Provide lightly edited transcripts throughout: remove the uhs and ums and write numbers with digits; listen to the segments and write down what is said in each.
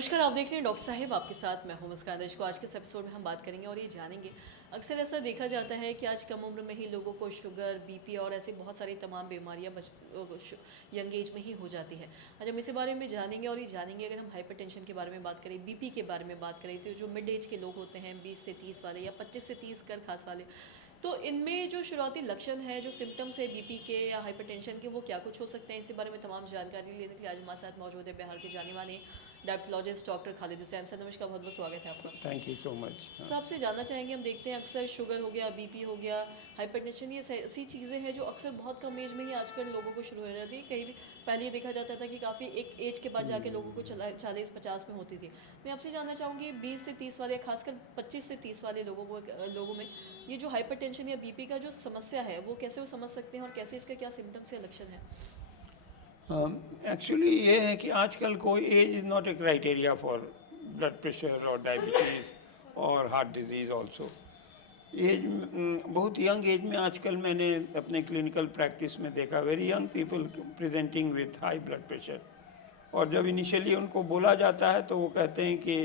नमस्कार, आप देख रहे हैं डॉक्टर साहिब आपके साथ मैं हूं मुस्कान देश को। आज के इस एपिसोड में हम बात करेंगे और ये जानेंगे, अक्सर ऐसा देखा जाता है कि आज कम उम्र में ही लोगों को शुगर, बीपी और ऐसी बहुत सारी तमाम बीमारियां यंग एज में ही हो जाती है। आज हम इसी बारे में जानेंगे और ये जानेंगे, अगर हम हाइपरटेंशन के बारे में बात करें, बीपी के बारे में बात करें, तो जो मिड एज के लोग होते हैं 20 से 30 वाले या 25 से 30 कर खास वाले, तो इनमें जो शुरुआती लक्षण है, जो सिम्टम्स है बीपी के या हाइपरटेंशन के, वो क्या कुछ हो सकते हैं, इसी बारे में तमाम जानकारी लेने के लिए आज हमारे साथ मौजूद है बिहार के जाने माने diabetologist doctor Khalid Hussain. Sir नमस्कार, बहुत बहुत स्वागत है आपका। Thank you so much. Sir आपसे जानना चाहेंगे, हम देखते हैं अक्सर शुगर हो गया, बीपी हो गया, हाइपरटेंशन, ये ऐसी चीज़ें हैं जो अक्सर बहुत कम एज में ही आजकल लोगों को शुरू हो जाती है। कहीं भी पहले ये देखा जाता था कि काफ़ी एक एज के बाद जाके लोगों को 40-50 में होती थी। मैं आपसे जानना चाहूँगी 20 से 30 वाले, खासकर 25 से 30 वाले लोगों में ये जो हाइपरटेंशन या बीपी का जो समस्या है, वो कैसे वो समझ सकते हैं और कैसे इसका क्या सिम्टम्स या लक्षण है? एक्चुअली ये है कि आजकल कोई age is not a criteria for blood pressure और डायबिटीज़ और हार्ट डिजीज़ ऑल्सो। एज बहुत यंग एज में आजकल मैंने अपने क्लिनिकल प्रैक्टिस में देखा very young people presenting with high blood pressure. और जब इनिशियली उनको बोला जाता है तो वो कहते हैं कि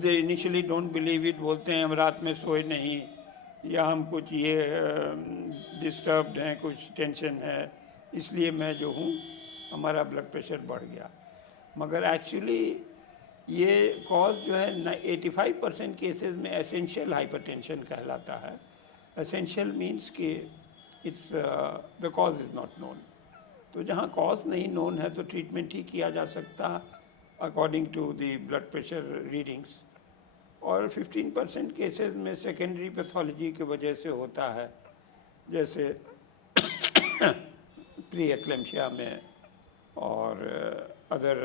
दे इनिशियली डोंट बिलीव इट, बोलते हैं हम रात में सोए नहीं, या हम कुछ ये डिस्टर्ब्ड हैं, कुछ टेंशन है, इसलिए मैं जो हूँ हमारा ब्लड प्रेशर बढ़ गया। मगर एक्चुअली ये कॉज जो है 85% केसेस में एसेंशियल हाइपरटेंशन कहलाता है। एसेंशियल मीन्स कि it's the cause is not known. तो जहाँ कॉज नहीं नोन है तो ट्रीटमेंट ही किया जा सकता according to the blood pressure readings. और 15% केसेस में सेकेंडरी पैथोलॉजी की वजह से होता है, जैसे प्री एक्लेम्शिया में और अदर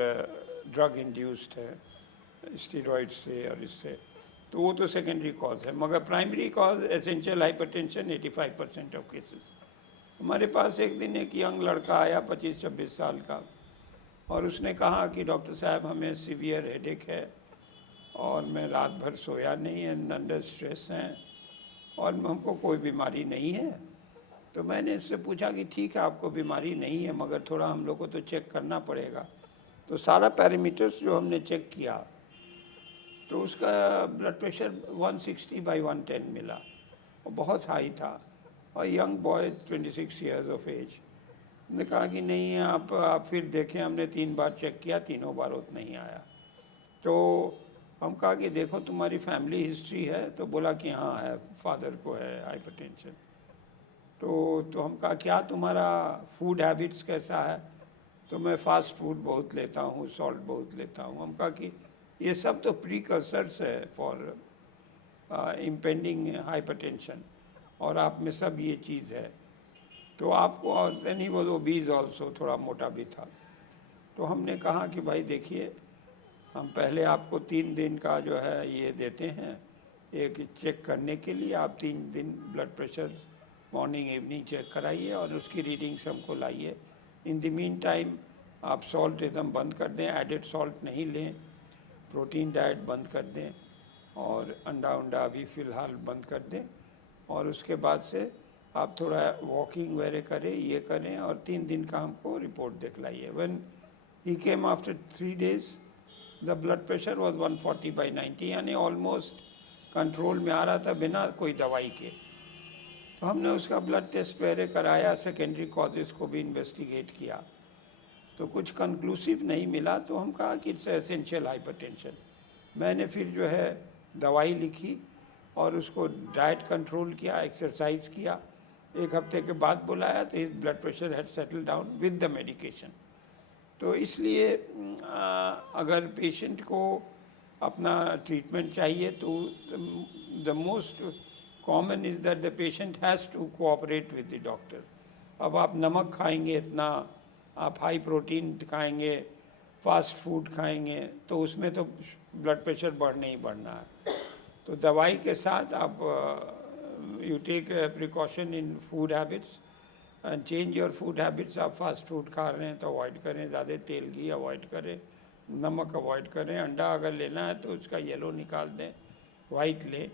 ड्रग इंड्यूस्ड है स्टीरॉइड से और इससे, तो वो तो सेकेंडरी कॉज है। मगर primary cause essential hypertension 85% of cases. हमारे पास एक दिन एक यंग लड़का आया 25-26 साल का, और उसने कहा कि डॉक्टर साहब हमें सीवियर हेडेक है और मैं रात भर सोया नहीं है, अंडर स्ट्रेस हैं और हमको कोई बीमारी नहीं है। तो मैंने इससे पूछा कि ठीक है आपको बीमारी नहीं है मगर थोड़ा हम लोग को तो चेक करना पड़ेगा। तो सारा पैरामीटर्स जो हमने चेक किया तो उसका ब्लड प्रेशर 160/110 मिला और बहुत हाई था, और young boy 26 years of age. ने कहा कि नहीं है आप फिर देखें। हमने 3 बार चेक किया, तीनों बार उतना नहीं आया। तो हम कहा कि देखो तुम्हारी फैमिली हिस्ट्री है, तो बोला कि हाँ है, फादर को है हाइपरटेंशन। तो हम कहा क्या तुम्हारा फूड हैबिट्स कैसा है? तो मैं फास्ट फूड बहुत लेता हूँ, सॉल्ट बहुत लेता हूँ। हम कहा कि ये सब तो प्रीकर्सर्स है फॉर इम्पेंडिंग हाइपरटेंशन, और आप में सब ये चीज़ है। तो आपको, और then he was obese also, थोड़ा मोटा भी था। तो हमने कहा कि भाई देखिए, हम पहले आपको 3 दिन का जो है ये देते हैं एक चेक करने के लिए। आप 3 दिन blood pressure morning evening check कराइए और उसकी रीडिंग्स हमको लाइए। इन द मीन टाइम आप सॉल्ट एकदम बंद कर दें, एडेड सॉल्ट नहीं लें, प्रोटीन डाइट बंद कर दें, और अंडा भी फ़िलहाल बंद कर दें। और उसके बाद से आप थोड़ा वॉकिंग वगैरह करें, ये करें, और 3 दिन का हमको रिपोर्ट दिखलाइए। When he came after 3 days the blood pressure was 140/90, यानी ऑलमोस्ट कंट्रोल में आ रहा था बिना कोई दवाई के। तो हमने उसका ब्लड टेस्ट वगैरह कराया, सेकेंडरी कॉजेज़ को भी इन्वेस्टिगेट किया, तो कुछ कंक्लूसिव नहीं मिला। तो हम कहा कि इट्स एसेंशियल हाइपरटेंशन। मैंने फिर जो है दवाई लिखी और उसको डाइट कंट्रोल किया, एक्सरसाइज किया। 1 हफ्ते के बाद बुलाया तो his blood pressure had settled down with the medication. तो इसलिए अगर पेशेंट को अपना ट्रीटमेंट चाहिए तो the most common is that the patient has to cooperate with the doctor. अब आप नमक खाएंगे इतना, आप हाई प्रोटीन खाएंगे, फास्ट फूड खाएंगे, तो उसमें तो ब्लड प्रेशर बढ़ना ही बढ़ना है। तो दवाई के साथ आप you take precaution in food habits and change your food habits. आप फास्ट फूड खा रहे हैं तो अवॉइड करें, ज़्यादा तेल घी अवॉइड करें, नमक अवॉइड करें, अंडा अगर लेना है तो उसका येलो निकाल दें, वाइट लें,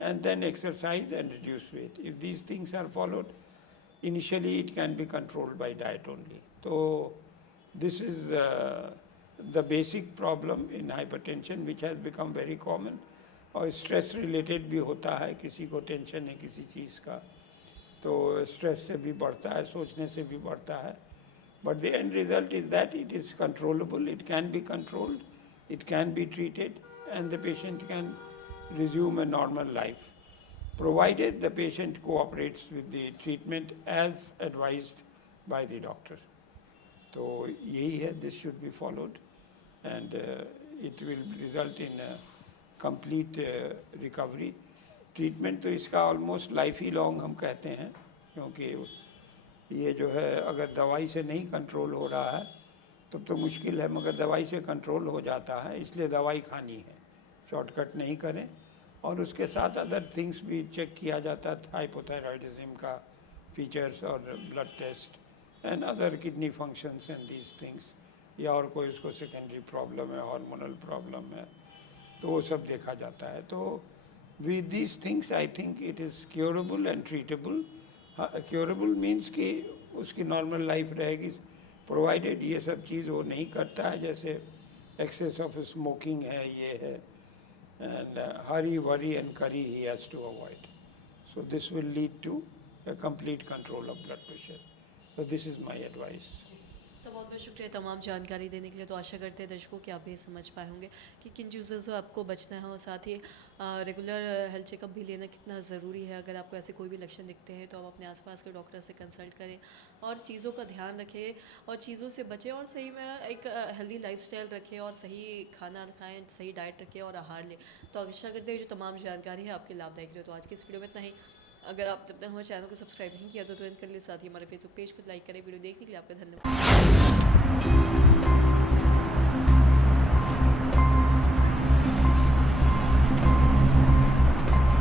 and then exercise and reduce weight. If these things are followed, initially it can be controlled by diet only. So this is the basic problem in hypertension which has become very common, और stress related भी होता है, किसी को tension है किसी चीज़ का तो स्ट्रेस से भी बढ़ता है, सोचने से भी बढ़ता है. But the end result is that it is controllable, it can be controlled, it can be treated, and the patient can resume a normal life, provided the patient cooperates with the treatment as advised by the doctor. तो यही है, this should be followed, and it will result in a complete recovery. Treatment तो इसका almost life ही long हम कहते हैं, क्योंकि ये जो है अगर दवाई से नहीं कंट्रोल हो रहा है तब तो मुश्किल है, मगर दवाई से कंट्रोल हो जाता है, इसलिए दवाई खानी है, शॉर्टकट नहीं करें. और उसके साथ अदर थिंग्स भी चेक किया जाता है, हाइपोथायराइडिज्म का फीचर्स और blood test and other kidney functions and these things, या और कोई उसको सेकेंडरी प्रॉब्लम है, हार्मोनल प्रॉब्लम है, तो वो सब देखा जाता है. तो with these things I think it is curable and treatable. Curable means कि उसकी नॉर्मल लाइफ रहेगी, प्रोवाइडेड ये सब चीज़ वो नहीं करता है, जैसे एक्सेस ऑफ स्मोकिंग है, ये है, and Hari worry and curry he has to avoid. So this will lead to a complete control of blood pressure. So this is my advice. Sir बहुत बहुत शुक्रिया तमाम जानकारी देने के लिए. तो आशा करते हैं दर्शकों कि आप भी समझ पाए होंगे कि किन चीज़ों से आपको बचना है, और साथ ही रेगुलर हेल्थ चेकअप भी लेना कितना ज़रूरी है. अगर आपको ऐसे कोई भी लक्षण दिखते हैं तो आप अपने आसपास के डॉक्टर से कंसल्ट करें और चीज़ों का ध्यान रखें और चीज़ों से बचें, और सही में एक हेल्दी लाइफस्टाइल रखें और सही खाना खाएँ, सही डाइट रखें और आहार लें. तो आशा करते हैं जो तमाम जानकारी है आपके लाभदायक रहे. तो आज की इस वीडियो में इतना ही. अगर आप जब तक हमारे चैनल को सब्सक्राइब नहीं किया तो तुरंत कर लिए, साथ ही हमारे फेसबुक पेज को लाइक करें. वीडियो देखने के लिए आपका धन्यवाद.